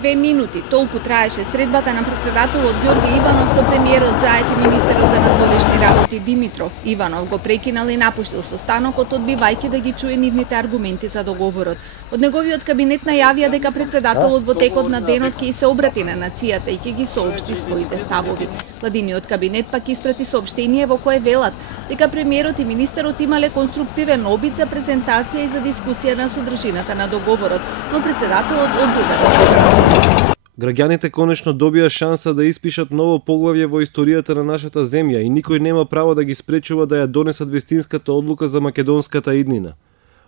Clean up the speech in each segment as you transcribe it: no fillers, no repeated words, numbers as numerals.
2 минути. Толку траеше средбата на председателот Ѓорѓе Иванов со премиерот Заев и министерот за надворешни работи Димитров. Иванов го прекинал и напуштил состанокот, одбивајќи да ги чуе нивните аргументи за договорот. Од неговиот кабинет најавија дека председателот во текот на денот ќе се обрати на нацијата и ќе ги соопшти своите ставови. Владиниот кабинет пак испрати соопштение во кое велат дека премиерот и министерот имале конструктивен обид за презентација и за дискусија на содржината на договорот, но председателот одбива. Граѓаните конечно добија шанса да испишат ново поглавје во историјата на нашата земја и никој нема право да ги спречува да ја донесат вистинската одлука за македонската иднина.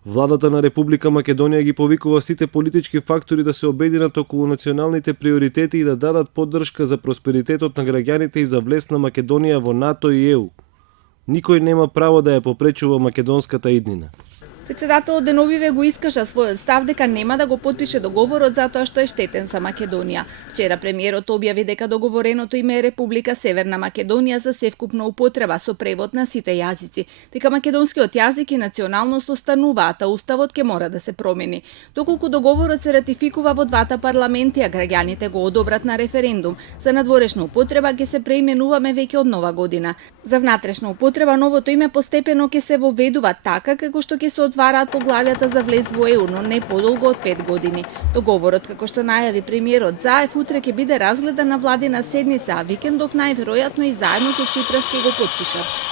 Владата на Република Македонија ги повикува сите политички фактори да се обединат околу националните приоритети и да дадат поддршка за просперитетот на граѓаните и за влез на Македонија во НАТО и ЕУ. Никој нема право да ја попречува македонската иднина. Председателот деновиве го искажа својот став дека нема да го потпише договорот затоа што е штетен за Македонија. Вчера премиерот објави дека договореното име е Република Северна Македонија за севкупна употреба со превод на сите јазици, дека македонскиот јазик и националност остануваат, а уставот ќе мора да се промени. Доколку договорот се ратификува во двата парламенти, а граѓаните го одобрат на референдум, за надворешна употреба ќе се преименуваме веќе од нова година. За внатрешна употреба новото име постепено ќе се воведува така како што ќе се отвараат поглавјата за влез во ЕУ, но не подолго од 5 години. Договорот, како што најави премиерот Заев, утре ќе биде разгледан на владина седница, а викендов најверојатно и заедно со Ципрас ќе го потпишат.